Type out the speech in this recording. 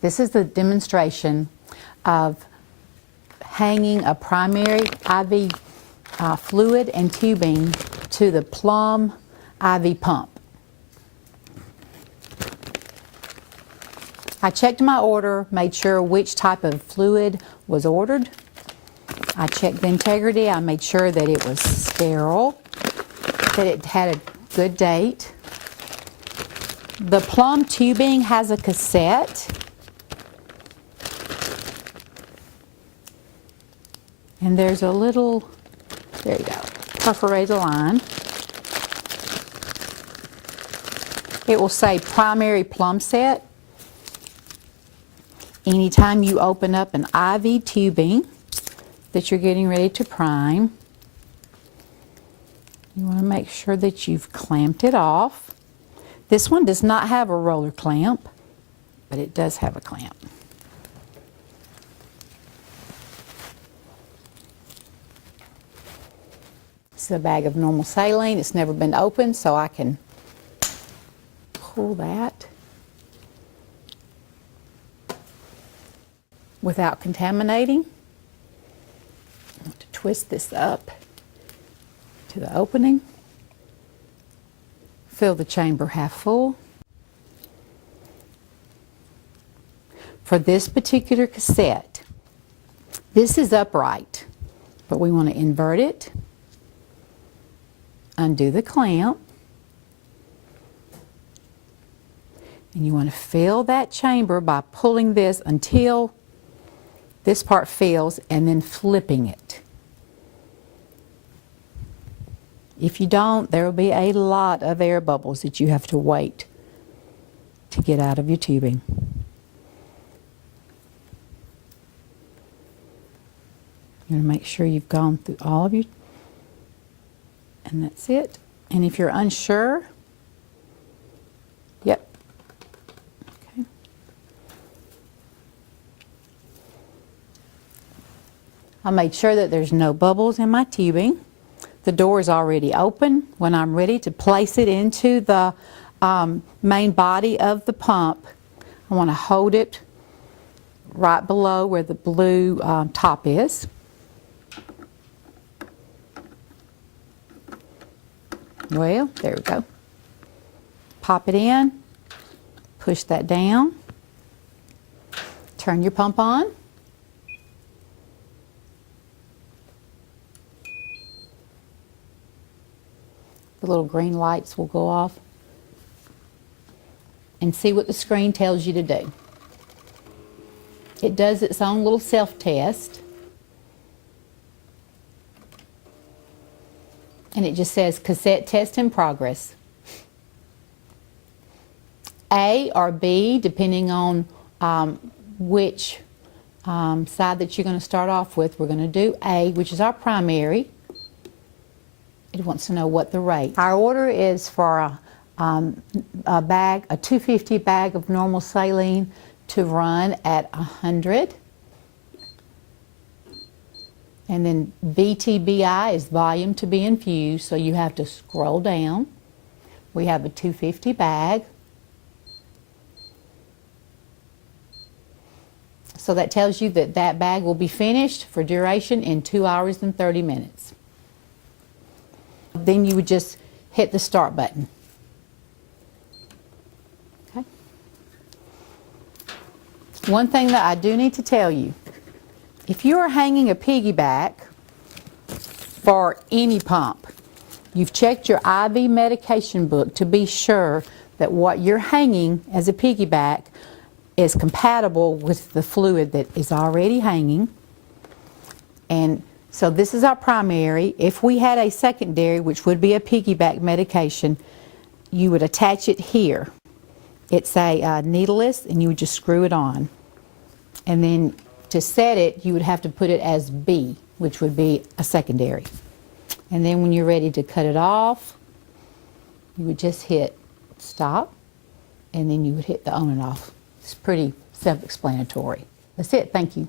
This is the demonstration of hanging a primary IV fluid and tubing to the Plum IV pump. I checked my order, made sure which type of fluid was ordered. I checked the integrity. I made sure that it was sterile, that it had a good date. The Plum tubing has a cassette. And there's a little, there you go, perforated line. It will say primary plum set. Anytime you open up an IV tubing that you're getting ready to prime, you want to make sure that you've clamped it off. This one does not have a roller clamp, but it does have a clamp. This is a bag of normal saline. It's never been opened, so I can pull that without contaminating. I want to twist this up to the opening. Fill the chamber half full. For this particular cassette, this is upright, but we want to invert it. Undo the clamp, and you want to fill that chamber by pulling this until this part fills and then flipping it. If you don't, there will be a lot of air bubbles that you have to wait to get out of your tubing. You want to make sure you've gone through all of your, and that's it. And if you're unsure, yep. Okay. I made sure that there's no bubbles in my tubing. The door is already open. When I'm ready to place it into the main body of the pump, I want to hold it right below where the blue top is. Well, there we go. Pop it in, push that down, turn your pump on. The little green lights will go off. And see what the screen tells you to do. It does its own little self-test. And it just says cassette test in progress. A or B, depending on which side that you're going to start off with. We're going to do A, which is our primary. It wants to know what the rate. Our order is for a bag, a 250 bag of normal saline to run at 100. And then VTBI is volume to be infused, so you have to scroll down. We have a 250 bag. So that tells you that that bag will be finished for duration in 2 hours and 30 minutes. Then you would just hit the start button. Okay. One thing that I do need to tell you, if you are hanging a piggyback for any pump, you've checked your IV medication book to be sure that what you're hanging as a piggyback is compatible with the fluid that is already hanging. And so this is our primary. If we had a secondary, which would be a piggyback medication, you would attach it here. It's a needleless, and you would just screw it on. And then to set it, you would have to put it as B, which would be a secondary. And then when you're ready to cut it off, you would just hit stop, and then you would hit the on and off. It's pretty self-explanatory. That's it. Thank you.